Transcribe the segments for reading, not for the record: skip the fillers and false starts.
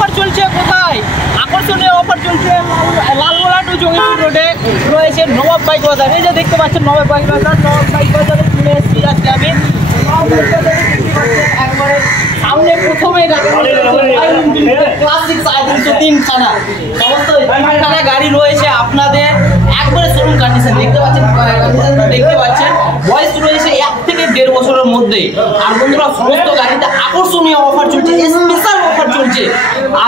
Offer চলছে কোথায়? আকর্ষণীয় অফার চলছে লালগোলা টু জঙ্গিপুর রোডে রয়েছে নবাব বাইক বাজার। এই যে দেখতে পাচ্ছেন নবাব বাইক বাজার, নবাব বাইক বাজারে চলে এসেছি আজকে আমি। একবারে সামনে প্রথমে ক্লাসিক 350 খানা সমস্ত খানা গাড়ি রয়েছে আপনাদের একবারে শোরুম কন্ডিশন দেখতে পাচ্ছেন। দেখতে পাচ্ছেন বয়স রয়েছে 1 থেকে 1.5 বছরের মধ্যে। আর বন্ধুরা সমস্ত গাড়িতে আকর্ষণীয় অফার চলছে, স্পেশাল অফার চলছে।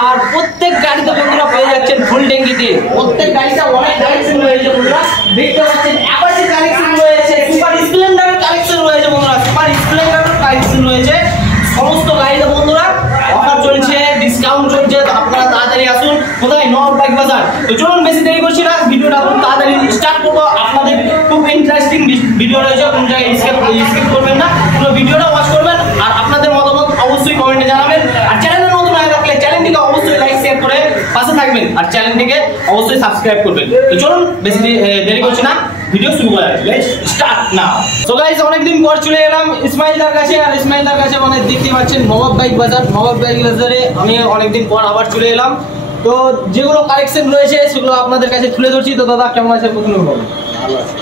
আর প্রত্যেক গাড়িতে বন্ধুরা পেয়ে যাচ্ছেন ফুল ট্যাঙ্কিতে। প্রত্যেক গাড়িতে অনেক কালেকশন রয়েছে বন্ধুরা দেখতে পাচ্ছেন। অ্যাপাচি কালেকশন রয়েছে, সুপার স্প্লেন্ডারের কালেকশন রয়েছে বন্ধুরা, সুপার স্প্লেন্ডারের কালেকশন রয়েছে। সমস্ত গাড়িতে বন্ধুরা অফার চলছে, ডিসকাউন্ট চলছে। তো আপনারা তাড়াতাড়ি আসুন কোথায়? নবাব বাইক বাজার। তো চলুন বেশি দেরি করছি না, ভিডিওটা খুব তাড়াতাড়ি স্টার্ট করবো। আপনাদের খুব ইন্টারেস্টিং ভিডিও রয়েছে, কোন জায়গায় স্কিপ করবেন না, পুরো ভিডিওটা ওয়াচ করবেন। আর আপনাদের মতামত অবশ্যই কমেন্টে জানাবেন। আর চ্যানেলে নতুন হয়ে থাকলে চ্যানেলটিকে অবশ্যই লাইক শেয়ার করে পাশে থাকবেন। আর চ্যানেলটিকে অবশ্যই সাবস্ক্রাইব করবেন। তো চলুন বেশি দেরি করছি না, ভিডিও শুরু করা যাক। Let's start now. So guys অনেকদিন পর চলে এলাম ইসমাইলদার কাছে। আর ইসমাইলদার কাছে মানে দেখতে পাচ্ছেন নবাব বাইক বাজার। নবাব বাইক বাজারে আমি অনেকদিন পর আবার চলে এলাম। তো যেগুলো কালেকশন রয়েছে সেগুলো আপনাদের কাছে তুলে ধরছি। তো দাদা কেমন আছে? প্রথমে বলুন।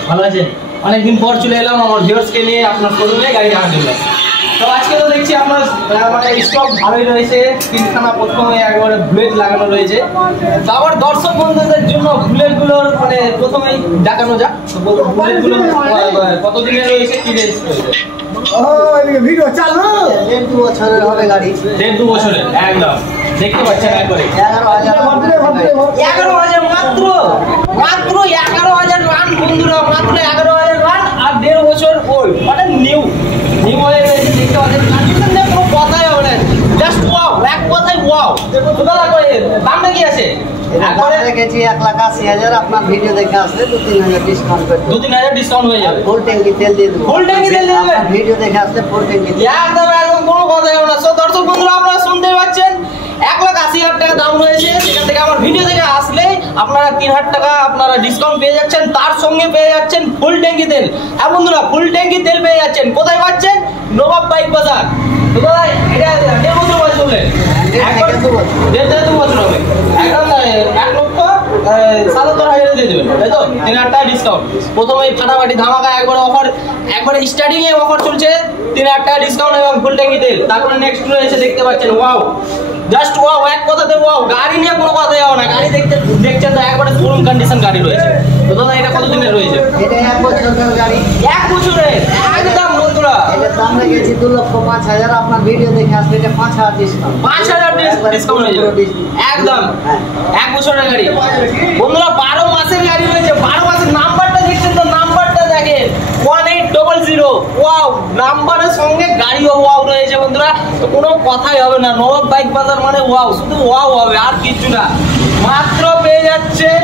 ভালো আছে? অনেকদিন পর চলে এলাম আমার ভিউয়ার্সকে নিয়ে আপনার শোরুমে গাড়ি দেখার জন্য। তো আজকে তো দেখছি আপনার মানে স্টক ভালোই রয়েছে। 3খানা প্রথমে একবারে বুলেট লাগানো রয়েছে। তো আবার দর্শক বন্ধুদের জন্য বুলেটগুলোর মানে প্রথমেই দেখানো যাক। বুলেটগুলো কতদিনের রয়েছে, কি রেঞ্জ রয়েছে? ভিডিও চালু 1.5 বছরের হবে গাড়ি। 1.5 বছরের একদম দেখতে পাচ্ছেন একবারে 11,000 মাত্র 11,000 রান বন্ধুরা, মাত্র 11,000 রান। আর 1.5 বছর ওল্ড মানে নিউ হয়ে গেছে। দেখতে পাচ্ছেন কন্ডিশন নিয়ে কোনো কথাই হবে না, জাস্ট ওয়াও, এক কথাই ওয়াও। তো দাদা দামটা কি আছে? একবারে রেখেছি 1,80,000। আপনার ভিডিও দেখে আসলে 2-3,000 ডিসকাউন্ট করে দেব। 2-3,000 ডিসকাউন্ট হয়ে যাবে। ফুল ট্যাঙ্কি তেল দিয়ে দেব। ফুল ট্যাঙ্কি তেল দিয়ে দেবেন? ভিডিও দেখে আসলে ফুল ট্যাঙ্কি একদম কোনো কথাই হবে না। সো দর্শক বন্ধুরা আপনারা শুনতে পাচ্ছেন 1,80,000 টাকা দাম রয়েছে। সেখান থেকে আমার ভিডিও থেকে আসলে আপনারা 3,000 টাকা আপনারা ডিসকাউন্ট পেয়ে যাচ্ছেন। তার সঙ্গে পেয়ে যাচ্ছেন ফুল ট্যাঙ্কি তেল। হ্যাঁ বন্ধুরা ফুল ট্যাঙ্কি তেল পেয়ে যাচ্ছেন। কোথায় পাচ্ছেন? নবাব বাইক বাজার। তো দাদা এটা 1.5 বছর বয়স বললেন? 1.5 বছর হবে। একদম 1,77,000 দিয়ে দেবেন, তাই তো? 3,000 টাকা ডিসকাউন্ট। প্রথমেই ফাটাফাটি ধামাকা একবারে অফার, একবারে স্টার্টিং এ অফার চলছে 3,000 টাকা ডিসকাউন্ট এবং ফুল ট্যাঙ্কি তেল। তারপরে নেক্সট রয়েছে দেখতে পাচ্ছেন ওয়াও, জাস্ট ওয়াও, এক কথাতে ওয়াও। গাড়ি নিয়ে কোনো কথাই হবে না, গাড়ি দেখছেন তো একবারে শোরুম কন্ডিশন গাড়ি রয়েছে। তো দাদা এটা কত দিনের রয়েছে? এটা 1 বছরের গাড়ি। 1 বছরের একদম বন্ধুরা। এটা দাম রেখেছি 2,05,000। আপনার ভিডিও দেখে আসলে এটা 5,000 ডিসকাউন্ট। 5,000 ডিসকাউন্ট হয়ে যাবে একদম। 1 বছরের গাড়ি বন্ধুরা, 12 মাসের গাড়ি রয়েছে। 12 মাসের নাম্বারটা দেখছেন তো, নাম্বারটা দেখেন 1800। ওয়াও, নাম্বারের সঙ্গে গাড়িও ওয়াও রয়েছে বন্ধুরা। তো কোনো কথাই হবে না, নবাব বাইক বাজার মানে ওয়াও, শুধু ওয়াও হবে আর কিছু না। মাত্র পেয়ে যাচ্ছেন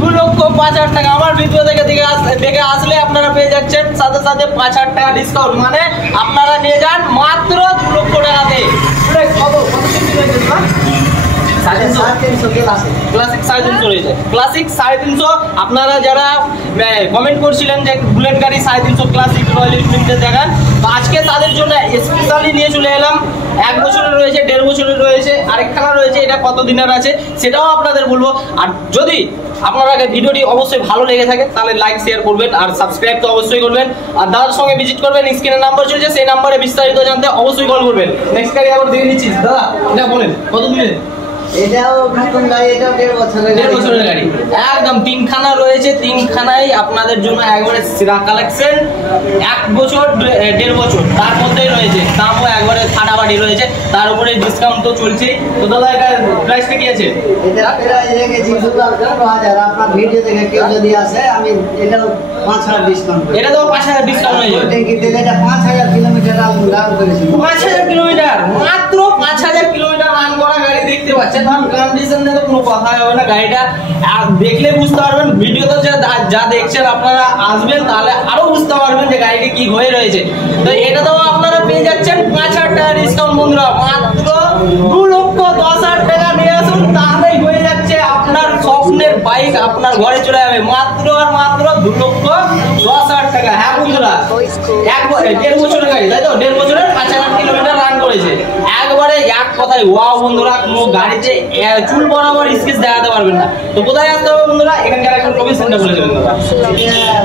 2,05,000 টাকা। আমার ভিডিও দেখে আসলে আপনারা পেয়ে যাচ্ছেন সাথে সাথে 5,000 টাকা ডিসকাউন্ট। মানে আপনারা নিয়ে যান মাত্র 2 লক্ষ টাকাতে। ক্লাসিক 350 রয়েছে, ক্লাসিক 350। আপনারা যারা কমেন্ট করছিলেন যে বুলেট গাড়ি 350 ক্লাসিক রয়্যাল এনফিল্ডের দেখান, তো আজকে তাদের জন্য স্পেশালি নিয়ে চলে এলাম। 1 বছরের রয়েছে, 1.5 বছরের রয়েছে, আরেকখানা রয়েছে। এটা কত দিনের আছে সেটাও আপনাদের বলবো। আর যদি আপনারা ভিডিওটি অবশ্যই ভালো লেগে থাকে তাহলে লাইক শেয়ার করবেন আর সাবস্ক্রাইব তো অবশ্যই করবেন। আর দাদার সঙ্গে ভিজিট করবেন, স্ক্রিনে নাম্বার চলছে, সেই নাম্বারে বিস্তারিত জানতে অবশ্যই কল করবেন। নেক্সট গাড়ি আবার দেখে নিচ্ছি। দাদা এটা বলেন কত দিনের? এটাও নতুন গাড়ি, এটাও 1.5 বছরের গাড়ি। 1.5 বছরের গাড়ি একদম। 3খানা রয়েছে, 3খানাই আপনাদের জন্য একবারে সেরা কালেকশন। 1 বছর 1.5 বছর তার মধ্যেই রয়েছে। দামও একবারে ফাটাফাটি রয়েছে, তার উপরে ডিসকাউন্ট তো চলছেই। তো দাদা এটা প্রাইসটা কি আছে? এটা প্রাইস রেখেছি 2,15,000। আপনার ভিডিও দেখে কেউ যদি আসে আমি এটাও 5,000 ডিসকাউন্ট। এটা তো 5,000 ডিসকাউন্ট হয়ে যাবে। এটা 5,000 কিলোমিটার রান করেছি। 5,000 কিলোমিটার, মাত্র 5,000 কিলোমিটার রান করা গাড়ি দেখতে পাচ্ছেন। কন্ডিশন নিয়ে তো কোনো কথাই হবে না। গাড়িটা দেখলে বুঝতে পারবেন, ভিডিওতে যা দেখছেন আপনারা আসবেন তাহলে আরো বুঝতে পারবেন যে গাড়িটা কি হয়ে রয়েছে। তো এটা তো আপনারা পেয়ে যাচ্ছেন 5,000 টাকা ডিসকাউন্ট বন্ধুরা। মাত্র 2,10,000 টাকা নিয়ে আসুন, তাহলেই হয়ে যাচ্ছে আপনার স্বপ্নের বাইক আপনার ঘরে চলে যাবে। মাত্র আর মাত্র 2,10,000 টাকা। হ্যাঁ বন্ধুরা, 1.5 বছরের গাড়ি, তাই তো? 1.5 বছরের 5,000 কিলোমিটার রান করেছে। একবারে এক কথায় ওয়াও বন্ধুরা, কোনো গাড়িতে চুল বরাবর স্কেচ দেখাতে পারবেন না। তো কোথায় আসতে হবে বন্ধুরা? এখানকার একটা লোকেশনটা বলে দেবেন দাদা।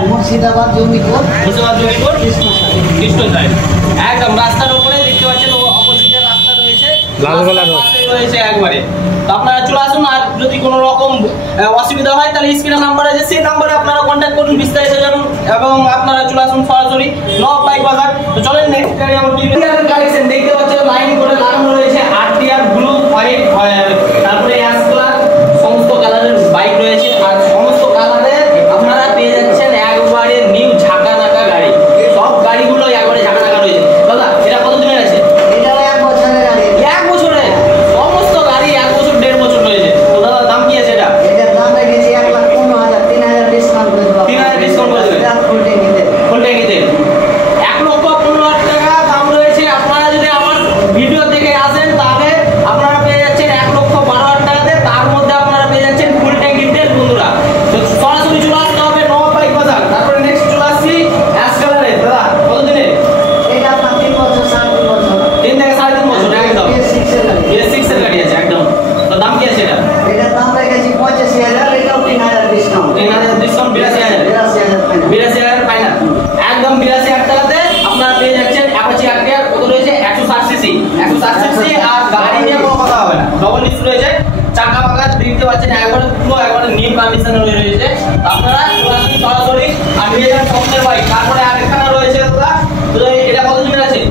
মুর্শিদাবাদ জমিপুর, মুর্শিদাবাদ জমিপুর কৃষ্ণ সাইড, একদম রাস্তার উপরে দেখতে পাচ্ছেন, অপোজিটে রাস্তা রয়েছে, লালগোলা রোড রয়েছে একবারে। তো আপনারা চলে আসুন, আর যদি কোনো রকম অসুবিধা হয় তাহলে স্ক্রিনে নাম্বার আছে, সেই নাম্বারে আপনারা কন্ট্যাক্ট করুন, বিস্তারিত জানুন, এবং আপনারা চলে আসুন সরাসরি নবাব বাইক বাজার। তো চলেন নেক্সট গাড়ি আমার কালেকশন দেখতে পাচ্ছেন, লাইন করে লাগানো রয়েছে, আরটিআর ব্লু, হোয়াইট, তারপরে অ্যাশ কালার, সমস্ত কালারের বাইক রয়েছে। আর সমস্ত কালারে আপনারা পেয়ে যাচ্ছেন একবারে নিউ ঝাঁকা নাকা গাড়ি, সব গাড়িগুলো একবারে ঝাঁকা নাকা রয়েছে। দাদা এটা কত দিনের আছে? এটা 1 বছরের গাড়ি। 1 বছরের, সমস্ত গাড়ি 1 বছর 1.5 বছর রয়েছে। তো দাদা দাম কি আছে এটা? এটার দাম রেখেছি 1,15,000, 3,000 ডিসকাউন্ট করে দেবো। 3,000 ডিসকাউন্ট করে দেবেন। ফুল ট্যাঙ্কিতে। ফুল ট্যাঙ্কিতে 1,15,000 টাকা দাম রয়েছে। আপনারা যদি আমার ভিডিও দেখে আসেন তাহলে আপনারা পেয়ে যাচ্ছেন 1,12,000 টাকাতে, তার মধ্যে আপনারা পেয়ে যাচ্ছেন ফুল ট্যাঙ্কি তেল বন্ধুরা। তো সরাসরি চলে আসতে হবে নবাব বাইক বাজার। তারপরে নেক্সট চলে আসছি অ্যাশ কালারের। দাদা কত দিনে? এটা আপনার 3 বছর, 3.5 বছর। 3 থেকে 3.5 বছর একদম। BS6 এর গাড়ি। BS6 এর গাড়ি আছে একদম। তো দাম কি আছে এটা? এটার দাম রেখেছি 85,000, এটাও 3,000 ডিসকাউন্ট। 3,000 ডিসকাউন্ট, 82,000। 82,000 ফাইনাল। 82,000 ফাইনাল, একদম 82,000 টাকাতে আপনারা পেয়ে যাচ্ছেন অ্যাপাচি আরটিআর। কত রয়েছে? 160 সিসি, 160 সিসি। আর গাড়ি নিয়ে কোনো কথা হবে না, ডবল ডিস্ক রয়েছে, চাকা পাকা দেখতে পাচ্ছেন একবারে পুরো একবারে নিউ কন্ডিশনে রয়েছে। আপনারা সরাসরি আর নিয়ে যান স্বপ্নের বাইক। তারপরে আরেকখানা রয়েছে দাদা, তো এটা কত দিনের আছে?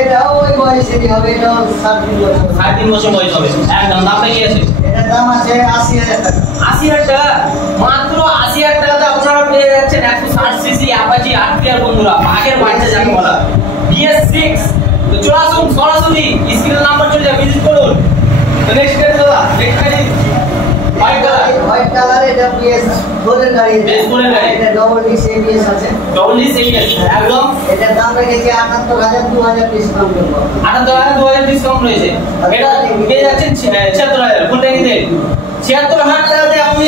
এটাও ওই বয়সেরই হবে, এটাও 3.5 বছর। 3.5 বছর বয়স হবে একদম। দামটা কি আছে? এটার দাম আছে 80,000 টাকা। 80,000 টাকা, মাত্র 80,000 টাকাতে আপনারা পেয়ে যাচ্ছেন 160 সিসি অ্যাপাচি আরটিআর বন্ধুরা, আগের বাচ্চা যাকে বলা BS6। তো চলে আসুন সরাসরি, স্ক্রিনের নাম্বার চলে যাবে, ভিজিট করুন। তো নেক্সট গাড়ি দাদা, নেক্সট গাড়ি হোয়াইট কালার। হোয়াইট কালার, এটা BS4 এর গাড়ি। BS4 এর গাড়ি। এটা ডবল ডিস ABS আছে। ডবল ডিস ABS একদম। এটার দাম রেখেছি 78,000, 2,000 ডিসকাউন্ট করবো। 78,000, 2,000 ডিসকাউন্ট রয়েছে। এটা পেয়ে যাচ্ছেন 76,000 ফুল ট্যাঙ্কিতে। 76,000 টাকাতে আপনি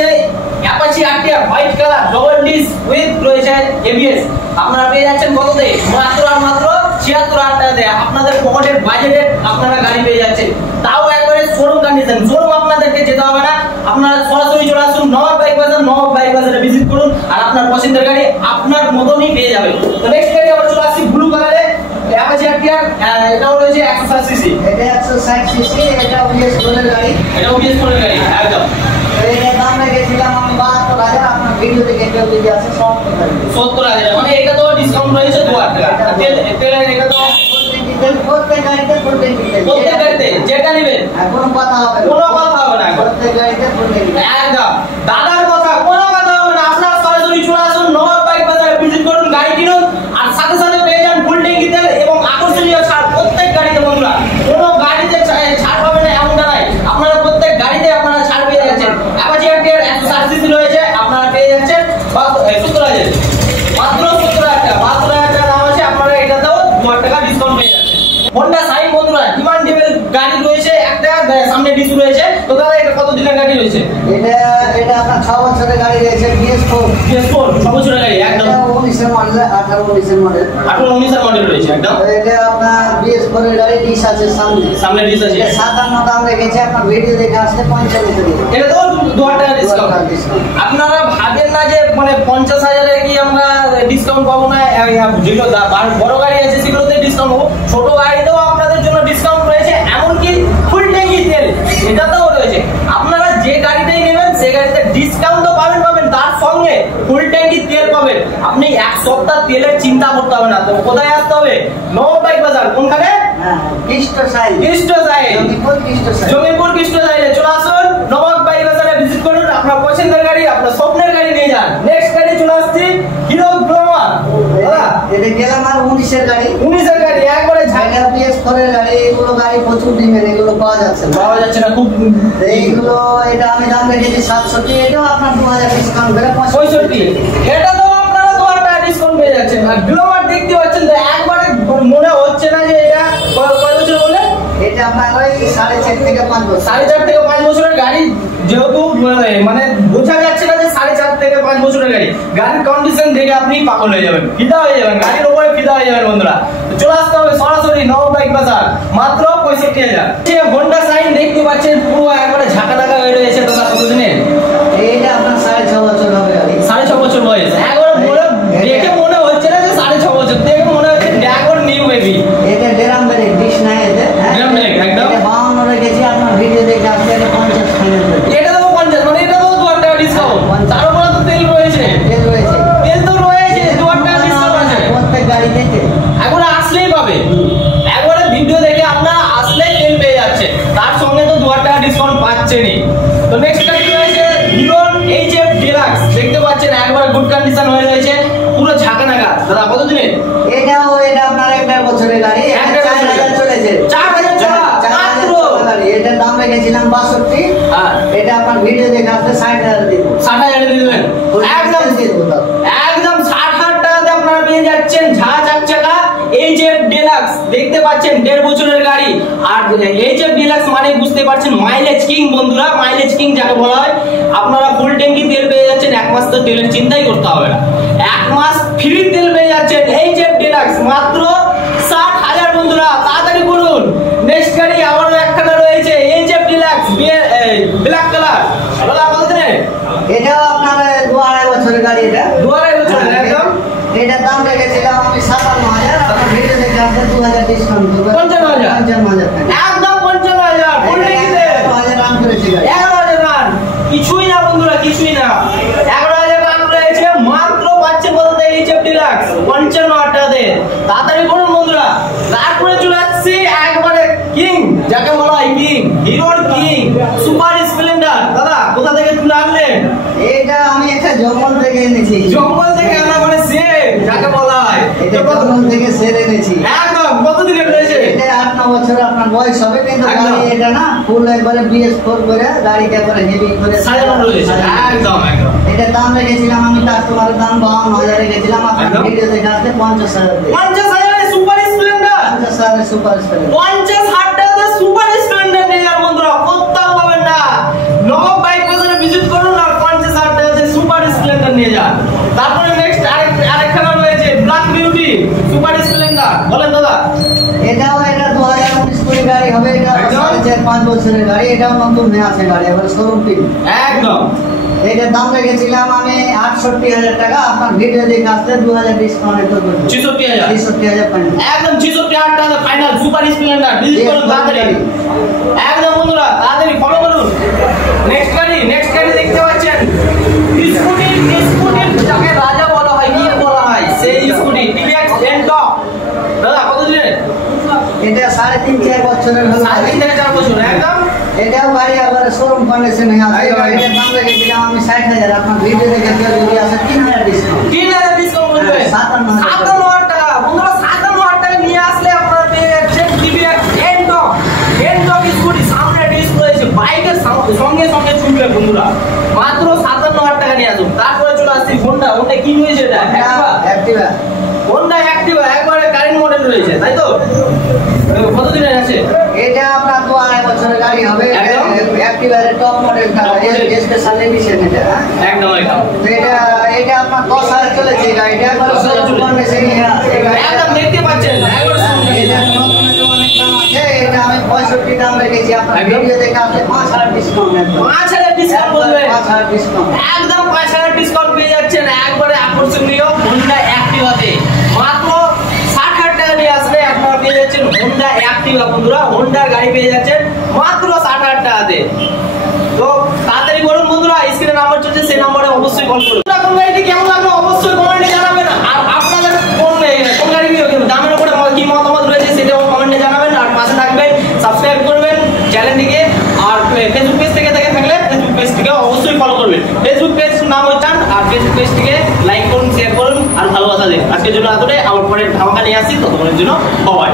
Apache RTR white colour double disc with রয়েছে ABS আপনারা পেয়ে যাচ্ছেন কততে? মাত্র আর মাত্র 76,000 টাকাতে। আপনাদের পকেটের বাজেটে আপনারা গাড়ি পেয়ে যাচ্ছেন, তাও একবারে শোরুম কন্ডিশন। শোরুম আপনাদেরকে যেতে হবে না, আপনারা সরাসরি চলে আসুন নবাব বাইক বাজার। নবাব বাইক বাজারে ভিজিট করুন, আর আপনার পছন্দের গাড়ি আপনার মতনই পেয়ে যাবেন। তো নেক্সট গাড়ি আবার চলে আসছি ব্লু কালারে, অ্যাপাচি আরটিআর। এটাও রয়েছে 160 সিসি। এটা 160 সিসি, এটা BS4 এর গাড়ি। এটা BS4 এর গাড়ি একদম। এটার দাম রেখেছিলাম আমি 72,000, আপনার ভিডিও দেখে কেউ যদি আসে 70,000, মানে এটা তো ডিসকাউন্ট রয়েছে 2,000 টাকা। তেলের এটা তো প্রত্যেক গাড়িতে ফুল ট্যাঙ্কি তেল। প্রত্যেক গাড়িতে যেটা নেবেন কোনো কথা হবে না। কোনো কথা হবে না, প্রত্যেক গাড়িতে ফুল ট্যাঙ্কি তেল। একদম দাদার কথা, কোনো কথা হবে না। আপনারা সরাসরি চলে আসুন নবাব বাইক বাজারে, ভিজিট করুন, গাড়ি কিনুন, আর সাথে সাথে পেয়ে যান ফুল ট্যাঙ্কি তেল এবং আকর্ষণীয় ছাড় প্রত্যেক গাড়িতে বন্ধুরা। কোনো গাড়িতে ছাড় পাবে না এমনটা নাই, আপনারা প্রত্যেক গাড়িতে আপনারা ছাড় পেয়ে যাচ্ছেন। অ্যাপাচি আরটিআর 160 সিসি রয়েছে, আপনারা পেয়ে যাচ্ছেন 70,000, মাত্র 70,000 টাকা। 72,000 টাকা দাম আছে, আপনারা এটাতেও 2,000 টাকা ডিসকাউন্ট পেয়ে যাচ্ছেন। হোন্ডা সাইন বন্ধুরা, ডিমান্ডেবল গাড়ি রয়েছে, একটা সামনে ডিস্ক রয়েছে। তো দাদা এটা কত দিনের গাড়ি রয়েছে? এটা আপনার 6 বছরের গাড়ি রয়েছে, BS4। BS4 6 বছরের গাড়ি একদম। এটা 19 এর মডেল, 18-19 এর মডেল। 18-19 এর মডেল রয়েছে একদম। এটা আপনার BS4 এর গাড়ি, ডিস আছে সামনে। সামনে ডিস্ক আছে। 57 দাম রেখেছে, আপনার ভিডিও দেখে আসলে 45 এ দিবে। এটা তো 2,000 টাকা ডিসকাউন্ট। আপনারা ভাবেন না যে মানে 50,000 এ কি আমরা ডিসকাউন্ট পাবো না, যেগুলো বড় গাড়ি আছে সেগুলোতে ডিসকাউন্ট পাবো, ছোট গাড়িতেও আপনাদের জন্য ডিসকাউন্ট রয়েছে, এমনকি ফুল ট্যাঙ্কি তেল এটাতেও রয়েছে। আপনারা যে গাড়িটাই নেবেন সেই গাড়িতে ডিসকাউন্ট তো পাবেন, তার সঙ্গে ফুল ট্যাঙ্কি তেল পাবেন। আপনি এক সপ্তাহ তেলের চিন্তা করতে হবে না। তো কোথায় আসতে হবে? নবাব বাইক বাজার। কোনখানে? Krishna side. Krishna side, Jamipur Krishna side. Jamipur Krishna সাইডে চলে আসুন, নবাব বাইক বাজারে ভিজিট করুন, আপনার পছন্দের গাড়ি, আপনার স্বপ্নের গাড়ি নিয়ে যান। নেক্সট গাড়ি চলে আসছি হিরো গ্ল্যামার। দাদা এটা গ্ল্যামার 19 এর গাড়ি। 19 এর গাড়ি একবারে ঝাড়া BS4 এর গাড়ি। এগুলো গাড়ি প্রচুর ডিমের, এগুলো পাওয়া যাচ্ছে না। পাওয়া যাচ্ছে না খুব। এইগুলো এটা আমি দাম রেখেছি 67, এটাও আপনার 2,000 ডিসকাউন্ট করে 65। এটা তো আপনারা 2,000 টাকা ডিসকাউন্ট পেয়ে যাচ্ছেন। আর গ্ল্যামার দেখতে পাচ্ছেন তো একবারে মনে হচ্ছে না যে এটা কয় বছর বলে? এটা আপনার ওই 4.5 থেকে 5 বছর। 4.5 থেকে 5 বছরের গাড়ি, যেহেতু মানে বোঝা যাচ্ছে না যে 4.5 থেকে 5 বছরের গাড়ি, গাড়ির কন্ডিশন দেখে আপনি পাগল হয়ে যাবেন, ফিদা হয়ে যাবেন, গাড়ির উপরে ফিদা হয়ে যাবেন বন্ধুরা। চলে আসতে হবে সরাসরি নবাব বাইক বাজার, মাত্র 65,000। যে হোন্ডা সাইন দেখতে পাচ্ছেন পুরো একবারে ঝাঁকা ঢাকা হয়ে রয়েছে, দাদা কত দিনের? এইটা আপনার 6.5 বছর হবে গাড়ি। 6.5 বছর বয়স, একবার দেখে মনে হচ্ছে না যে 6.5 বছর, দেখে মনে হচ্ছে ড্রাগন নিউ বেবি। এটা ড্রাম ব্রেক, ডিশ নাই এতে, হ্যাঁ ড্রাম ব্রেক একদম। এটা 52 রেখেছি, আপনার ভিডিও দেখে আসলে এটা 50 ফাইনাল করে। এটা তো 50, মানে এটা তো 2 টাকা ডিসকাউন্ট, তার উপরে তো তেল রয়েছে, তেল রয়েছে, তেল তো রয়েছে, 2 টাকা ডিসকাউন্ট আছে। প্রত্যেক গাড়িতে একবার আসলেই পাবে, একবারে ভিডিও দেখে আপনারা আসলেই তেল পেয়ে যাচ্ছে, তার সঙ্গে তো 2 টাকা ডিসকাউন্ট পাচ্ছেনই। তো নেক্সট গাড়ি রয়েছে হিরো এইচএফ ডিলাক্স, দেখতে পাচ্ছেন একবার গুড কন্ডিশন হয়ে রয়েছে, পুরো ঝাঁকা নাগা। দাদা কত দিনের? এটা আপনার 1.5 বছরের গাড়ি, 4000 চলেছে। 4000 চলা মাত্র। এটার দাম রেখেছিলাম 62, হ্যাঁ এটা আপনার ভিডিও দেখে আসলে 60,000 দিব। 60,000 দিয়ে দিবেন একদম, একদম 60,000 টাকাতে আপনারা পেয়ে যাচ্ছেন ঝাঁ চাকা এইচএফ ডিলাক্স। দেখতে পাচ্ছেন 1.5 বছরের গাড়ি, আর এইচএফ ডিলাক্স মানে বুঝতে পারছেন মাইলেজ কিং বন্ধুরা, মাইলেজ কিং যাকে বলা হয়। আপনারা ফুল ট্যাঙ্কি তেল পেয়ে যাচ্ছেন, 1 মাস তো তেলের চিন্তাই করতে হবে না, 1 মাস ফ্রি তেল পেয়ে যাচ্ছেন এইচএফ ডিলাক্স মাত্র 60,000 বন্ধুরা, তাড়াতাড়ি করুন। নেক্সট গাড়ি আবারও একখানা রয়েছে এইচএফ ডিলাক্স ব্ল্যাক কালার, দাদা কত দিনের? এটাও আপনার 2.5 বছরের গাড়ি, এটা 2.5 বছরের একদম। এটার দাম রেখেছিলাম আমি 57,000, আপনার ভিডিও দেখে আসলে 2000 ডিসকাউন্ট দেবো। 55,000 একদম 55,000 ফুল ট্যাঙ্কিতে 11,000 রান করেছি গাড়ি। 11,000 রান, কিছুই না বন্ধুরা, কিছুই না। 11,000 রান রয়েছে, মাত্র পাচ্ছে বলতে এইচএফ ডিলাক্স 55,000 টাকাতে। তাড়াতাড়ি করুন বন্ধুরা। তারপরে চলে আসছে একবারে কিং, যাকে বলা হয় কিং, হিরোর কিং সুপার স্প্লেন্ডার। দাদা কোথা থেকে তুলে আনলেন? এটা আমি একটা জঙ্গল থেকে এনেছি। জঙ্গল থেকে আনা, মানে সে যাকে বলা হয়। এটা জঙ্গল থেকে সেরে এনেছি। একদম কত দিনের রয়েছে? এটা 8-9 বছর আপনার বয়স হবে, কিন্তু একদম। গাড়ি এটা না ফুল একবারে BS4 করে গাড়িটা একবারে হেভি করে সাজানো রয়েছে একদম একদম। এটার দাম রেখেছিলাম আমি, কাস্টমারের দাম 52,000 রেখেছিলাম, আপনার একদম। ভিডিও দেখে আসলে 50,000 দিয়ে। 50,000 সুপার স্প্লেন্ডার, 50,000 সুপার স্প্লেন্ডার। 50,000 টাকাতে সুপার স্প্লেন্ডার নিয়ে যান বন্ধুরা, কোথাও পাবেন না। নবাব বাইক বাজারে ভিজিট করুন আর 50,000 টাকাতে সুপার স্প্লেন্ডার নিয়ে যান। তারপরে নেক্সট আরেকখানা রয়েছে ব্ল্যাক বিউটি সুপার স্প্লেন্ডার, বলেন দাদা। এটাও 2019 কুড়ি গাড়ি হবে, এটা একদম। 4-5 বছরের গাড়ি, এটাও নতুন হয়ে আছে গাড়ি, এবার শোরুম পিন। একদম এটার দাম রেখেছিলাম আমি 68,000 টাকা, আপনার ভিডিও দেখে আসলে 2000 ডিসকাউন্ট তো করব। 66,000 66,000 ফাইনাল। একদম 66,000 টাকা ফাইনাল সুপার স্প্লেন্ডার, ভিজিট করুন তাড়াতাড়ি। একদম বন্ধুরা তাড়াতাড়ি ফলো করুন। নেক্সট গাড়ি দেখতে পাচ্ছেন স্কুটি যাকে রাজা বলা হয়, কি বলা হয়, সেই স্কুটি টিভিএক্স এনটক। দাদা কত দিনের? এটা 3.5-4 বছরের হলো। 3 থেকে 4 বছর একদম। এটাও গাড়ি আবার শোরুম কন্ডিশনে আছে, একদম। এটার দাম রেখেছিলাম আমি 60,000, আপনার ভিডিও দেখে কেউ যদি আসে 3,000 ডিসকাউন্ট। 3,000 ডিসকাউন্ট করবে। 57,000 টাকা বন্ধুরা, 57,000 টাকা নিয়ে আসলে আপনারা পেয়ে যাচ্ছেন টিভিএক্স এনটক স্কুটি, সামনে ডিস্ক রয়েছে, বাইকের সঙ্গে সঙ্গে চলবে বন্ধুরা, মাত্র 57,000 টাকা নিয়ে আসুন। তারপরে চলে আসছি হোন্ডা কি রয়েছে? এটা অ্যাক্টিভা। হোন্ডা অ্যাক্টিভা একবারে কারেন্ট মডেল রয়েছে, তাই তো? কত দিনের আছে? এটা আপনার 2.5 বছরের গাড়ি হবে, একদম। অ্যাক্টিভার টপ মডেলটা, স্পেশাল এডিশন এটা। একদম একদম তো এটা আপনার 10,000 চলেছে গাড়িটা, একবার 10,000 শোরুম কন্ডিশনে আছে গাড়িটা। একদম দেখতে পাচ্ছেন একবারে এটা নতুন অনেক দাম আছে, এটা আমি 65 দাম রেখেছি, আপনার একদম। ভিডিও দেখে আসলে 5,000 ডিসকাউন্ট। 5,000 ডিসকাউন্ট বলবে, 5,000 ডিসকাউন্ট। একদম 5,000 ডিসকাউন্ট পেয়ে যাচ্ছেন একবারে আকর্ষণীয় হোন্ডা অ্যাক্টিভাতে, মাত্র 60,000 টাকা নিয়ে আসলে আপনারা পেয়ে যাচ্ছেন হোন্ডা অ্যাক্টিভা বন্ধুরা, হোন্ডার গাড়ি পেয়ে যাচ্ছেন মাত্র 60,000 টাকাতে। তো তাড়াতাড়ি করুন বন্ধুরা, স্ক্রিনে নাম্বার চলছে, সেই নম্বরে অবশ্যই কল করুন। কোন গাড়িটি কেমন লাগলো অবশ্যই কমেন্টে জানাবেন, আর আপনাদের কোন গাড়ি দামের উপরে কি মতামত রয়েছে সেটাও কমেন্টে জানাবেন, আর পাশে থাকবেন, সাবস্ক্রাইব করবেন চ্যানেলটিকে, আর ফেসবুক পেজ থেকে থাকলে ফেসবুক পেজটিকে অবশ্যই ফলো করবেন। ফেসবুক পেজ নাম হচ্ছে, আর ফেসবুক পেজটিকে লাইক করুন, শেয়ার করুন আর ভালোবাসা দিন। আজকের জন্য এতটাই, আবার পরে ধামাকা নিয়ে আসি, ততক্ষণের জন্য বাই।